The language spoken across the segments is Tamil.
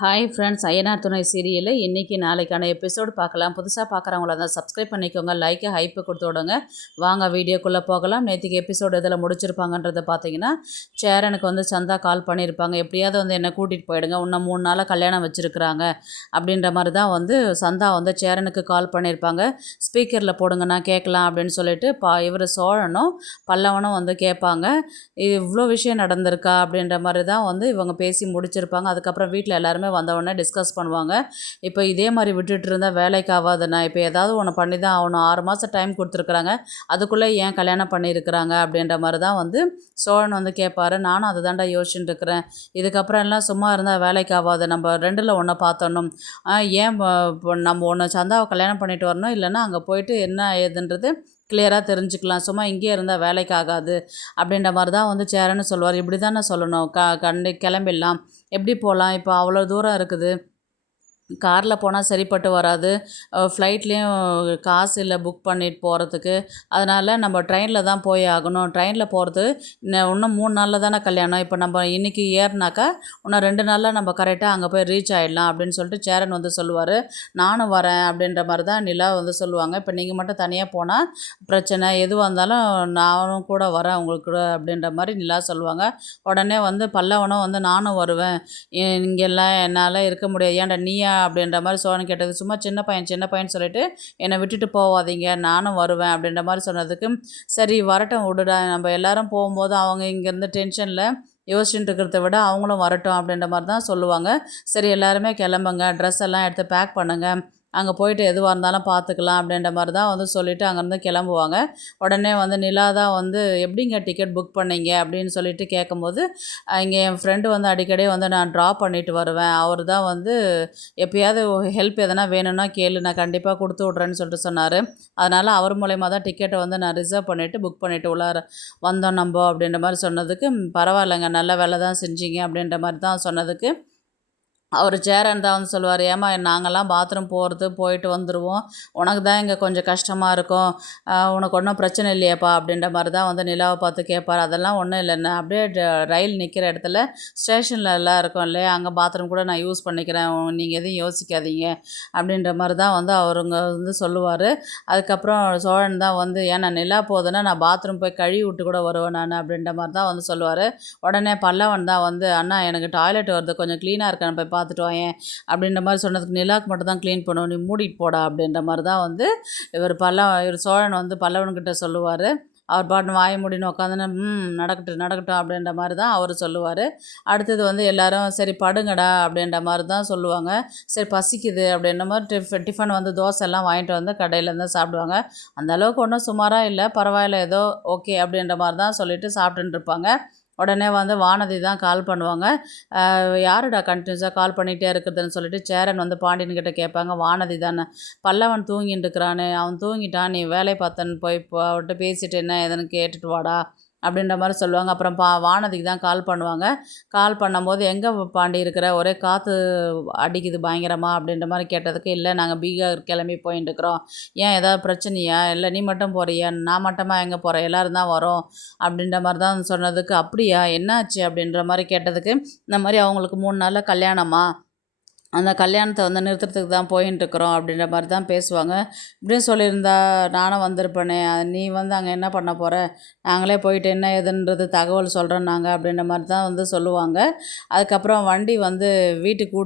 ஹாய் ஃப்ரெண்ட்ஸ், ஐயனார் துணை சீரியலில் இன்றைக்கி நாளைக்கான எபிசோடு பார்க்கலாம். புதுசாக பார்க்குறவங்கள தான் சப்ஸ்கிரைப் பண்ணிக்கோங்க, லைக்கு ஹைப்பு கொடுத்து விடுங்க. வாங்க வீடியோக்குள்ளே போகலாம். நேற்றுக்கு எபிசோடு இதில் முடிச்சிருப்பாங்கன்றதை பார்த்தீங்கன்னா, சேரனுக்கு வந்து சந்தா கால் பண்ணியிருப்பாங்க. எப்படியாவது வந்து என்னை கூட்டிகிட்டு போயிடுங்க, இன்னும் 3 நாளாக கல்யாணம் வச்சுருக்குறாங்க அப்படின்ற மாதிரி தான் வந்து சந்தா வந்து சேரனுக்கு கால் பண்ணியிருப்பாங்க. ஸ்பீக்கரில் போடுங்க, நான் கேட்கலாம் அப்படின்னு சொல்லிட்டு இவர் சோழனும் பல்லவனும் வந்து கேட்பாங்க. இவ்வளோ விஷயம் நடந்திருக்கா அப்படின்ற மாதிரி தான் வந்து இவங்க பேசி முடிச்சிருப்பாங்க. அதுக்கப்புறம் வீட்டில் எல்லாருமே வந்தவொடனே டிஸ்கஸ் பண்ணுவாங்க. இப்போ இதே மாதிரி விட்டுட்டு இருந்தால் வேலைக்கு ஆகாதுண்ணா, இப்போ ஏதாவது ஒன்று பண்ணி தான் ஆகணும். 6 மாதம் டைம் கொடுத்துருக்குறாங்க, அதுக்குள்ளே ஏன் கல்யாணம் பண்ணியிருக்கிறாங்க அப்படின்ற மாதிரி தான் வந்து சோழன் வந்து கேட்பாரு. நானும் அதை தாண்டா யோசிச்சுட்டு இருக்கிறேன். இதுக்கப்புறம் எல்லாம் சும்மா இருந்தால் வேலைக்கு ஆகாது, நம்ம 2ல் ஒன்றை பார்த்தோன்னும். ஏன் இப்போ நம்ம ஒன்று சந்தாவை கல்யாணம் பண்ணிட்டு வரணும், இல்லைன்னா அங்கே போயிட்டு என்ன ஏதுன்றது கிளியராக தெரிஞ்சுக்கலாம். சும்மா இங்கேயே இருந்தால் வேலைக்கு ஆகாது அப்படின்ற மாதிரி தான் வந்து சேரன்னு சொல்லுவார். இப்படி தானே சொல்லணும், கிளம்பிடலாம், எப்படி போகலாம், இப்போ அவ்வளோ தூரம் இருக்குது, காரில் போனால் சரிப்பட்டு வராது, ஃப்ளைட்லேயும் காசு இல்லை புக் பண்ணிட்டு போகிறதுக்கு, அதனால் நம்ம ட்ரெயினில் தான் போய் ஆகணும். ட்ரெயினில் போகிறது இன்னும் 3 நாளில் தானே கல்யாணம், இப்போ நம்ம இன்றைக்கி ஏறினாக்கா இன்னும் 2 நாளில் நம்ம கரெக்டாக அங்கே போய் ரீச் ஆகிடலாம் அப்படின்னு சொல்லிட்டு சேரன் வந்து சொல்லுவார். நானும் வரேன் அப்படின்ற மாதிரி தான் நிலா வந்து சொல்லுவாங்க. இப்போ நீங்கள் மட்டும் தனியாக போனால் பிரச்சனை, எதுவாக இருந்தாலும் நானும் கூட வரேன் உங்களுக்கு கூட அப்படின்ற மாதிரி நிலா சொல்லுவாங்க. உடனே வந்து பல்லவனும் வந்து நானும் வருவேன், இங்கெல்லாம் என்னால் இருக்க முடியாது, ஏன்டா நீயா அப்படின்ற மாதிரி சோழன் கேட்டது. சும்மா சின்ன பையன் சொல்லிட்டு என்னை விட்டுட்டு போவாதீங்க, நானும் வருவேன் அப்படின்ற மாதிரி சொன்னதுக்கு, சரி வரட்டும் விடுடா, நம்ம எல்லாரும் போகும்போது அவங்க இங்கேருந்து டென்ஷனில் யோசிச்சுட்டு இருக்கிறத விட அவங்களும் வரட்டும் அப்படின்ற மாதிரி தான் சொல்லுவாங்க. சரி எல்லாருமே கிளம்புங்க, ட்ரெஸ் எல்லாம் எடுத்து பேக் பண்ணுங்கள், அங்கே போயிட்டு எதுவாக இருந்தாலும் பார்த்துக்கலாம் அப்படின்ற மாதிரி தான் வந்து சொல்லிவிட்டு அங்கேருந்து கிளம்புவாங்க. உடனே வந்து நிலா தான் வந்து எப்படிங்க டிக்கெட் புக் பண்ணீங்க அப்படின்னு சொல்லிட்டு கேட்கும்போது, இங்கே என் ஃப்ரெண்டு வந்து அடிக்கடி வந்து நான் ட்ராப் பண்ணிட்டு வருவேன், அவர் தான் வந்து எப்பயாவது ஹெல்ப் எதனா வேணும்னா கேளு, நான் கண்டிப்பாக கொடுத்து விட்றேன்னு சொல்லிட்டு சொன்னார். அதனால் அவர் மூலயமா தான் டிக்கெட்டை வந்து நான் ரிசர்வ் பண்ணிவிட்டு புக் பண்ணிவிட்டு உள்ளார வந்தோம் நம்ம அப்படின்ற மாதிரி சொன்னதுக்கு, பரவாயில்லைங்க, நல்ல வேலை தான் செஞ்சீங்க அப்படின்ற மாதிரி தான் சொன்னதுக்கு, அவர் சேரன் தான் வந்து சொல்லுவார், ஏம்மா நாங்கள்லாம் பாத்ரூம் போயிட்டு வந்துடுவோம், உனக்கு தான் இங்கே கொஞ்சம் கஷ்டமாக இருக்கும், உனக்கு ஒன்றும் பிரச்சனை இல்லையாப்பா அப்படின்ற மாதிரி தான் வந்து நிலாவை பார்த்து கேட்பார். அதெல்லாம் ஒன்றும் இல்லைண்ணா, அப்படியே ரயில் நிற்கிற இடத்துல ஸ்டேஷனில் எல்லாம் இருக்கும் இல்லையா, அங்கே பாத்ரூம் கூட நான் யூஸ் பண்ணிக்கிறேன், நீங்கள் எதையும் யோசிக்காதீங்க அப்படின்ற மாதிரி தான் வந்து அவருங்க வந்து சொல்லுவார். அதுக்கப்புறம் சோழன் தான் வந்து, ஏன்னா நிலா போகுதுன்னா நான் பாத்ரூம் போய் கழுவி விட்டு கூட வருவேன் நான் அப்படின்ற மாதிரி தான் வந்து சொல்லுவார். உடனே பல்லவன் தான் வந்து, அண்ணா எனக்கு டாய்லெட் வருது, கொஞ்சம் க்ளீனாக இருக்கேன், போய் பார்த்துட்டு வாயேன் அப்படின்ற மாதிரி சொன்னதுக்கு, நிலாவுக்கு மட்டும் தான் க்ளீன் பண்ணுவோம், நீ மூடிட்டு போடா அப்படின்ற மாதிரி தான் வந்து இவர் சோழன் வந்து பல்லவன்கிட்ட சொல்லுவார். அவர் பாட்டு வாய முடின்னு உட்காந்துன்னு நடக்கட்டும் அப்படின்ற மாதிரி தான் அவர் சொல்லுவார். அடுத்தது வந்து எல்லோரும் சரி படுங்கடா அப்படின்ற மாதிரி தான் சொல்லுவாங்க. சரி பசிக்குது அப்படின்ற மாதிரி டிஃபன் வந்து தோசை எல்லாம் வாங்கிட்டு வந்து கடையிலேருந்து சாப்பிடுவாங்க. அந்த அளவுக்கு ஒன்றும் சுமாராக இல்லை, பரவாயில்ல, ஏதோ ஓகே அப்படின்ற மாதிரி தான் சொல்லிட்டு சாப்பிட்டுன்னு இருப்பாங்க. உடனே வந்து வானதி தான் கால் பண்ணுவாங்க. யாருடா கண்டினியூஸாக கால் பண்ணிகிட்டே இருக்கிறதுன்னு சொல்லிட்டு சேரன் வந்து பாண்டியன்கிட்ட கேட்பாங்க. வானதி தானே, பல்லவன் தூங்கிட்டு இருக்கிறானே, அவன் தூங்கிட்டான், நீ வேலை பார்த்தன்னு போய் அவர்கிட்ட பேசிட்டு என்ன ஏதுன்னு கேட்டுட்டு வாடா அப்படின்ற மாதிரி சொல்லுவாங்க. அப்புறம் வானதிக்கு தான் கால் பண்ணுவாங்க. கால் பண்ணும்போது, எங்கே பாண்டி இருக்கிற, ஒரே காற்று அடிக்குது பயங்கரமாக அப்படின்ற மாதிரி கேட்டதுக்கு, இல்லை நாங்கள் பீகார் கிளம்பி போயின்னு இருக்கிறோம், ஏன் ஏதாவது பிரச்சனையா, இல்லை நீ மட்டும் போறியா, நான் மட்டுமா எங்கே போகிறேன், எல்லோரும் தான் வரோம் அப்படின்ற மாதிரி தான் சொன்னதுக்கு, அப்படியா என்னாச்சு அப்படின்ற மாதிரி கேட்டதுக்கு, இந்த மாதிரி அவங்களுக்கு 3 நாளில் கல்யாணமா, அந்த கல்யாணத்தை வந்து நிறுத்துறதுக்கு தான் போயின்ட்டுருக்குறோம் அப்படின்ற மாதிரி தான் பேசுவாங்க. இப்படின்னு சொல்லியிருந்தா நானும் வந்திருப்பேனே, நீ வந்து அங்கே என்ன பண்ண போகிற, நாங்களே போயிட்டு என்ன ஏதுன்றது தகவல் சொல்கிறோம் நாங்கள் அப்படின்ற மாதிரி தான் வந்து சொல்லுவாங்க. அதுக்கப்புறம் வண்டி வந்து வீட்டுக்கு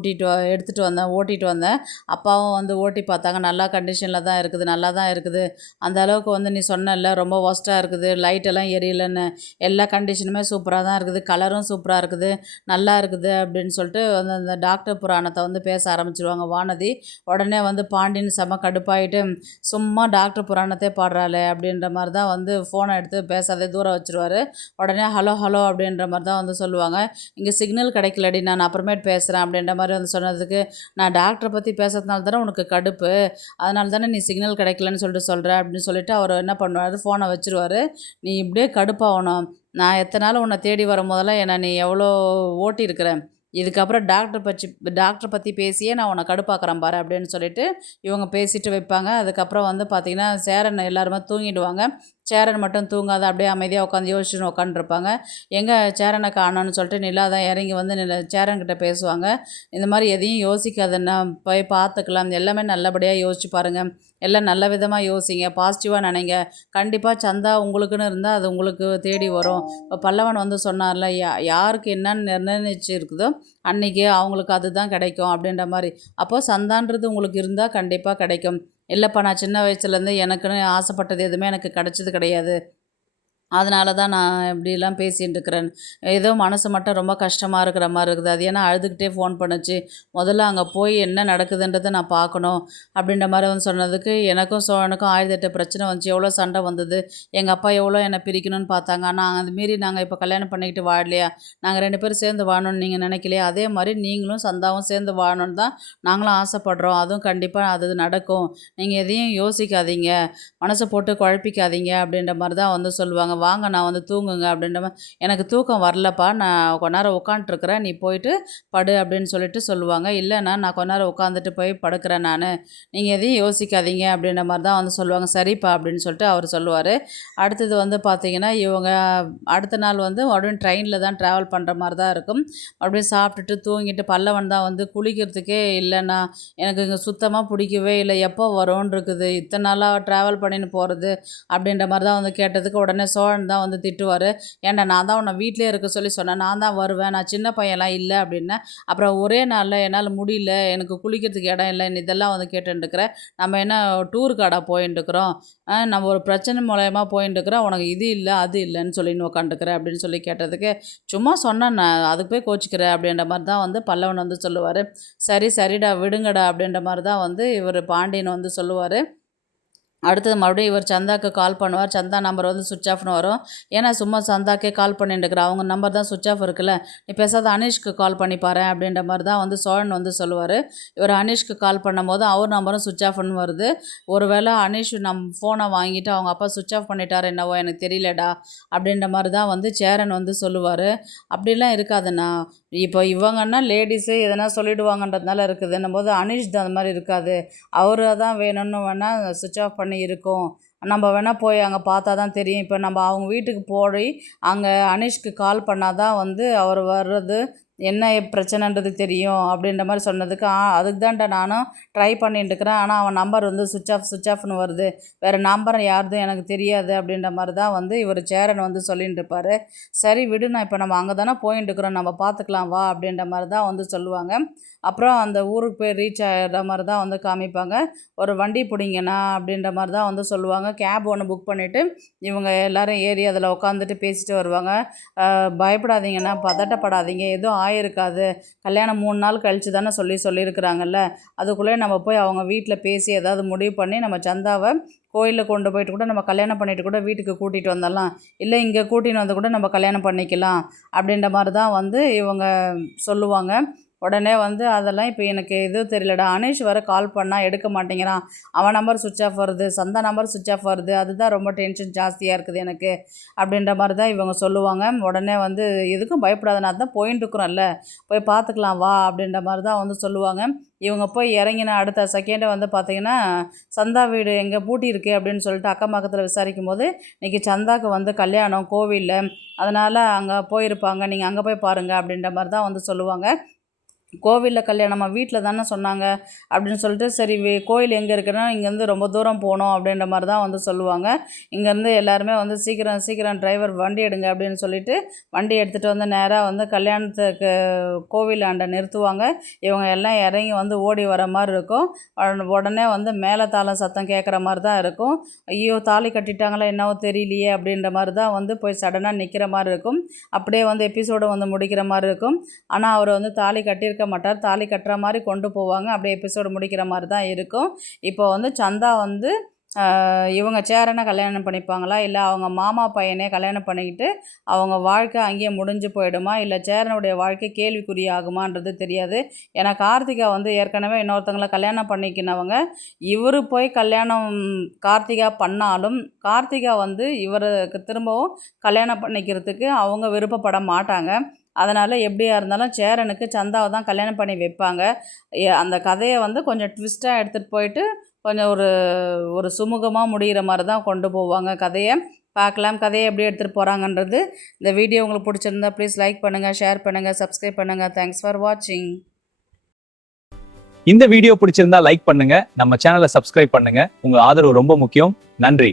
எடுத்துகிட்டு வந்தேன், ஓட்டிகிட்டு வந்தேன், அப்பாவும் வந்து ஓட்டி பார்த்தாங்க, நல்லா கண்டிஷனில் தான் இருக்குது, நல்லா தான் இருக்குது, அந்த அளவுக்கு வந்து நீ சொன்னல ரொம்ப ஒஸ்ட்டாக இருக்குது, லைட்டெல்லாம் எரியலைன்னு, எல்லா கண்டிஷனுமே சூப்பராக தான் இருக்குது, கலரும் சூப்பராக இருக்குது, நல்லா இருக்குது அப்படின்னு சொல்லிட்டு வந்து அந்த டாக்டர் புராணத்தை வந்து பேச ஆரம்பிச்சிருவாங்க வானதி. உடனே வந்து பாண்டியன் செம கடுப்பாயிட்டு, சும்மா டாக்டர் புராணத்தை பாடுறாளே அப்படின்ற மாதிரி தான் வந்து ஃபோனை எடுத்து பேசாதே தூரம் வச்சுருவார். உடனே ஹலோ ஹலோ அப்படின்ற மாதிரி தான் வந்து சொல்லுவாங்க. இங்கே சிக்னல் கிடைக்கலடி, நான் அப்புறமேட்டு பேசுகிறேன் அப்படின்ற மாதிரி வந்து சொன்னதுக்கு, நான் டாக்டரை பற்றி பேசுறதுனால தானே உனக்கு கடுப்பு, அதனால தானே நீ சிக்னல் கிடைக்கலன்னு சொல்லிட்டு சொல்கிற அப்படின்னு சொல்லிட்டு அவர் என்ன பண்ணுவார், ஃபோனை வச்சுருவார். நீ இப்படியே கடுப்பாகணும், நான் எத்தனை நாள் உன்னை தேடி வரும் போதெல்லாம் என்னை நீ எவ்வளோ ஓட்டியிருக்கிறேன், இதுக்கப்புறம் டாக்டரை பற்றி பேசியே நான் உன்னை கடுப்பாக்குறேன் பாரு அப்படின்னு சொல்லிட்டு இவங்க பேசிட்டு வைப்பாங்க. அதுக்கப்புறம் வந்து பார்த்திங்கன்னா சேரன் எல்லாருமே தூங்கிடுவாங்க. சேரன் மட்டும் தூங்காத அப்படியே அமைதியாக உட்காந்து யோசிச்சுன்னு உட்காந்துருப்பாங்க. எங்கே சேரனை காணோன்னு சொல்லிட்டு நிலா தான் இறங்கி வந்து சேரன்கிட்ட பேசுவாங்க. இந்த மாதிரி எதையும் யோசிக்காதன்னா போய் பார்த்துக்கலாம், எல்லாமே நல்லபடியாக யோசிச்சு பாருங்கள், எல்லாம் நல்ல விதமாக யோசிங்க, பாசிட்டிவாக நினைங்க, கண்டிப்பாக சந்தா உங்களுக்குன்னு இருந்தால் அது உங்களுக்கு தேடி வரும். இப்போ பல்லவன் வந்து சொன்னார்ல, யாருக்கு என்னன்னு நிர்ணயிச்சு இருக்குதோ அன்றைக்கி அவங்களுக்கு அதுதான் கிடைக்கும் அப்படின்ற மாதிரி. அப்போது சந்தான்றது உங்களுக்கு இருந்தால் கண்டிப்பாக கிடைக்கும். இல்லைப்பா, நான் சின்ன வயசுலேருந்து எனக்குன்னு ஆசைப்பட்டது எதுவுமே எனக்கு கிடச்சது கிடையாது, அதனால தான் நான் இப்படிலாம் பேசிகிட்டு இருக்கிறேன், ஏதோ மனசு மட்டும் ரொம்ப கஷ்டமாக இருக்கிற மாதிரி இருக்குது, அது ஏன்னா அழுதுகிட்டே ஃபோன் பண்ணுச்சு, முதல்ல அங்கே போய் என்ன நடக்குதுன்றதை நான் பார்க்கணும் அப்படின்ற மாதிரி வந்து சொன்னதுக்கு எனக்கும் சோழனுக்கும் 1008 பிரச்சனை வந்துச்சு, எவ்வளோ சண்டை வந்தது, எங்கள் அப்பா எவ்வளோ என்னை பிரிக்கணும்னு பார்த்தாங்க, ஆனால் அது மீறி நாங்கள் இப்போ கல்யாணம் பண்ணிக்கிட்டு வாழலையா, நாங்கள் 2 பேரும் சேர்ந்து வாழணும்னு நீங்கள் நினைக்கலையா, அதே மாதிரி நீங்களும் சந்தாவும் சேர்ந்து வாழணும்னு தான் நாங்களும் ஆசைப்படுறோம், அதுவும் கண்டிப்பாக அது நடக்கும், நீங்கள் எதையும் யோசிக்காதீங்க, மனசை போட்டு குழப்பிக்காதீங்க அப்படின்ற மாதிரி தான் வந்து சொல்லுவாங்க. வாங்க நான் வந்து தூங்குங்க அப்படின்ற மாதிரி. எனக்கு தூக்கம் வரலப்பா, நான் கொஞ்ச நேரம் உட்காண்ட்ருக்குறேன், நீ போயிட்டு படு அப்படின்னு சொல்லிட்டு சொல்லுவாங்க. இல்லைண்ணா நான் கொஞ்ச நேரம் உட்காந்துட்டு போய் படுக்கிறேன், நீங்கள் எதையும் யோசிக்காதீங்க அப்படின்ற மாதிரி தான் வந்து சொல்லுவாங்க. சரிப்பா அப்படின்னு சொல்லிட்டு அவர் சொல்லுவார். அடுத்தது வந்து பார்த்திங்கன்னா, இவங்க அடுத்த நாள் வந்து மறுபடியும் ட்ரெயினில் தான் ட்ராவல் பண்ணுற மாதிரி தான் இருக்கும். மறுபடியும் சாப்பிட்டுட்டு தூங்கிட்டு பல்லவன் தான் வந்து குளிக்கிறதுக்கே இல்லைண்ணா, எனக்கு இங்கே சுத்தமாக பிடிக்கவே இல்லை, எப்போ வரோன்னு இருக்குது, இத்தனை நாளாக ட்ராவல் பண்ணின்னு போகிறது அப்படின்ற மாதிரி தான் வந்து கேட்டதுக்கு உடனே சோழன் தான் வந்து திட்டுவார். ஏன்டா நான் தான் உன்னை வீட்டிலே இருக்க சொல்லி சொன்னேன், நான் தான் வருவேன், நான் சின்ன பையன்லாம் இல்லை அப்படின்னேன், அப்புறம் ஒரே நாளில் என்னால் முடியல, எனக்கு குளிக்கிறதுக்கு இடம் இல்லை, இதெல்லாம் வந்து கேட்டுருக்கிறேன், நம்ம என்ன டூருக்காடா போயின்ட்டுருக்குறோம், நம்ம ஒரு பிரச்சனை மூலயமா போயின்ட்டுருக்குறோம், உனக்கு இது இல்லை அது இல்லைன்னு சொல்லின்னு உட்காந்துக்கிறேன் அப்படின்னு சொல்லி கேட்டதுக்கு சும்மா சொன்னேன், நான் அதுக்கு போய் கோச்சிக்கிறேன் அப்படின்ற மாதிரி தான் வந்து பல்லவன் வந்து சொல்லுவார். சரிடா விடுங்கடா அப்படின்ற மாதிரி தான் வந்து இவர் பாண்டியன் வந்து சொல்லுவார். அடுத்தது மறுபடியும் இவர் சந்தாக்கு கால் பண்ணுவார். சந்தா நம்பர் வந்து சுவிட்ச் ஆஃப்னு வரும். ஏன்னா சும்மா சந்தாக்கே கால் பண்ணிட்டுருக்குற, அவங்க நம்பர் தான் சுவிட்ச் ஆஃப் இருக்குல்ல, நீ பேசாத அனீஷ்க்கு கால் பண்ணி பாரு அப்படின்ற மாதிரி தான் வந்து சோழன் வந்து சொல்லுவார். இவர் அனீஷ்க்கு கால் பண்ணும்போது அவர் நம்பரும் சுவிட்ச் ஆஃப்னு வருது. ஒரு வேளை அனீஷ் ஃபோனை வாங்கிட்டு அவங்க அப்பா சுவிட்ச் ஆஃப் பண்ணிட்டார் என்னவோ எனக்கு தெரியலடா அப்படின்ற மாதிரி தான் வந்து சேரன் வந்து சொல்லுவார். அப்படிலாம் இருக்காதுண்ணா, இப்போ இவங்கன்னா லேடிஸு எதனா சொல்லிவிடுவாங்கன்றதுனால இருக்குதுன்னும் போது அனீஷ் தான் அந்த மாதிரி இருக்காது, அவரை தான் வேணும்னு வேணால் சுவிட்ச் ஆஃப் பண்ணி இருக்கும், நம்ம வேணால் போய் அங்கே பார்த்தா தான் தெரியும், இப்போ நம்ம அவங்க வீட்டுக்கு போய் அங்கே அனீஷ்க்கு கால் பண்ணால் தான் வந்து அவர் வர்றது என்ன பிரச்சனைன்றது தெரியும் அப்படின்ற மாதிரி சொன்னதுக்கு, அதுக்கு தான்டா நானும் ட்ரை பண்ணிட்டுருக்கிறேன், ஆனால் அவன் நம்பர் வந்து சுவிட்ச் ஆஃப்னு வருது, வேறு நம்பர் யாருது எனக்கு தெரியாது அப்படின்ற மாதிரி தான் வந்து இவர் சேரன் வந்து சொல்லிட்டு இருப்பார். சரி விடு, நான் இப்போ நம்ம அங்கே தானே போயின்ட்டுருக்குறோம், நம்ம பார்த்துக்கலாம் வா அப்படின்ற மாதிரி தான் வந்து சொல்லுவாங்க. அப்புறம் அந்த ஊருக்கு போய் ரீச் ஆகிற மாதிரி தான் வந்து காமிப்பாங்க. ஒரு வண்டி பிடிங்கண்ணா அப்படின்ற மாதிரி தான் வந்து சொல்லுவாங்க. கேப் ஒன்று புக் பண்ணிவிட்டு இவங்க எல்லோரும் ஏறி அதில் உட்காந்துட்டு பேசிட்டு வருவாங்க. பயப்படாதீங்கண்ணா, பதட்டப்படாதீங்க, எதுவும் ஆயிருக்காது, கல்யாணம் 3 நாள் கழித்து தானே சொல்லியிருக்கிறாங்கல்ல, அதுக்குள்ளே நம்ம போய் அவங்க வீட்டில் பேசி ஏதாவது முடிவு பண்ணி நம்ம சந்தாவை கோயிலில் கொண்டு போயிட்டு கூட நம்ம கல்யாணம் பண்ணிவிட்டு கூட வீட்டுக்கு கூட்டிகிட்டு வந்துடலாம், இல்லை இங்கே கூட்டின்னு வந்து கூட நம்ம கல்யாணம் பண்ணிக்கலாம் அப்படின்ற மாதிரி தான் வந்து இவங்க சொல்லுவாங்க. உடனே வந்து அதெல்லாம் இப்போ எனக்கு எதுவும் தெரியலடா, அனீஷ் வர கால் பண்ணால் எடுக்க மாட்டேங்கிறான், அவன் நம்பர் சுவிட்ச் ஆஃப் வருது, சந்தா நம்பர் சுவிட்ச் ஆஃப் வருது, அதுதான் ரொம்ப டென்ஷன் ஜாஸ்தியாக இருக்குது எனக்கு அப்படின்ற மாதிரி தான் இவங்க சொல்லுவாங்க. உடனே வந்து எதுக்கும் பயப்படாத, நான் தான் போயின்ட்டுருக்குறோம்ல, போய் பார்த்துக்கலாம் வா அப்படின்ற மாதிரி தான் வந்து சொல்லுவாங்க. இவங்க போய் இறங்கின அடுத்த செகண்டை வந்து பார்த்திங்கன்னா, சந்தா வீடு எங்கே பூட்டி இருக்கு அப்படின்னு சொல்லிட்டு அக்கம் பக்கத்தில் விசாரிக்கும் போது, இன்றைக்கி சந்தாவுக்கு வந்து கல்யாணம் கோவிலில், அதனால் அங்கே போயிருப்பாங்க, நீங்கள் அங்கே போய் பாருங்கள் அப்படின்ற மாதிரி தான் வந்து சொல்லுவாங்க. கோவிலில் கல்யாணமா, வீட்டில் தானே சொன்னாங்க அப்படின்னு சொல்லிட்டு, சரி கோயில் எங்கே இருக்குன்னா இங்கேருந்து ரொம்ப தூரம் போகணும் அப்படின்ற மாதிரி தான் வந்து சொல்லுவாங்க. இங்கேருந்து எல்லாருமே வந்து சீக்கிரம் டிரைவர் வண்டி எடுங்க அப்படின்னு சொல்லிட்டு வண்டி எடுத்துகிட்டு வந்து நேராக வந்து கல்யாணத்துக்கு கோவிலாண்ட நிறுத்துவாங்க. இவங்க எல்லாம் இறங்கி வந்து ஓடி வர மாதிரி இருக்கும். உடனே வந்து மேளதாளம் சத்தம் கேட்குற மாதிரி தான் இருக்கும். ஐயோ தாலி கட்டிட்டாங்களா என்னவோ தெரியலையே அப்படின்ற மாதிரி தான் வந்து போய் சடனாக நிற்கிற மாதிரி இருக்கும். அப்படியே வந்து எபிசோடு வந்து முடிக்கிற மாதிரி இருக்கும். ஆனால் அவர் வந்து தாலி கட்டியிருக்க மாட்டார், தாலி கட்டுற மாதிரி கொண்டு போவாங்க, அப்படியே எபிசோடு முடிக்கிற மாதிரி தான் இருக்கும். இப்போ வந்து சந்தா வந்து இவங்க சேரனை கல்யாணம் பண்ணிப்பாங்களா, இல்லை அவங்க மாமா பையனே கல்யாணம் பண்ணிக்கிட்டு அவங்க வாழ்க்கை அங்கேயே முடிஞ்சு போயிடுமா, இல்லை சேரனுடைய வாழ்க்கை கேள்விக்குறி ஆகுமான்றது தெரியாது. ஏன்னா கார்த்திகா வந்து ஏற்கனவே இன்னொருத்தவங்களை கல்யாணம் பண்ணிக்கினவங்க, இவர் போய் கல்யாணம் கார்த்திகா பண்ணாலும் கார்த்திகா வந்து இவருக்கு திரும்பவும் கல்யாணம் பண்ணிக்கிறதுக்கு அவங்க விருப்பப்பட மாட்டாங்க. அதனால் எப்படியா இருந்தாலும் சேரனுக்கு சந்தாவை தான் கல்யாணம் பண்ணி வைப்பாங்க. அந்த கதையை வந்து கொஞ்சம் ட்விஸ்ட்டாக எடுத்துகிட்டு போயிட்டு கொஞ்சம் ஒரு சுமூகமாக முடிகிற மாதிரி தான் கொண்டு போவாங்க கதையை. பார்க்கலாம் கதையை எப்படி எடுத்துகிட்டு போகிறாங்கன்றது. இந்த வீடியோ உங்களுக்கு பிடிச்சிருந்தா ப்ளீஸ் லைக் பண்ணுங்கள், ஷேர் பண்ணுங்கள், சப்ஸ்கிரைப் பண்ணுங்கள். தேங்க்ஸ் ஃபார் வாட்சிங். இந்த வீடியோ பிடிச்சிருந்தா லைக் பண்ணுங்க, நம்ம சேனலை சப்ஸ்கிரைப் பண்ணுங்க. உங்க ஆதரவு ரொம்ப முக்கியம். நன்றி.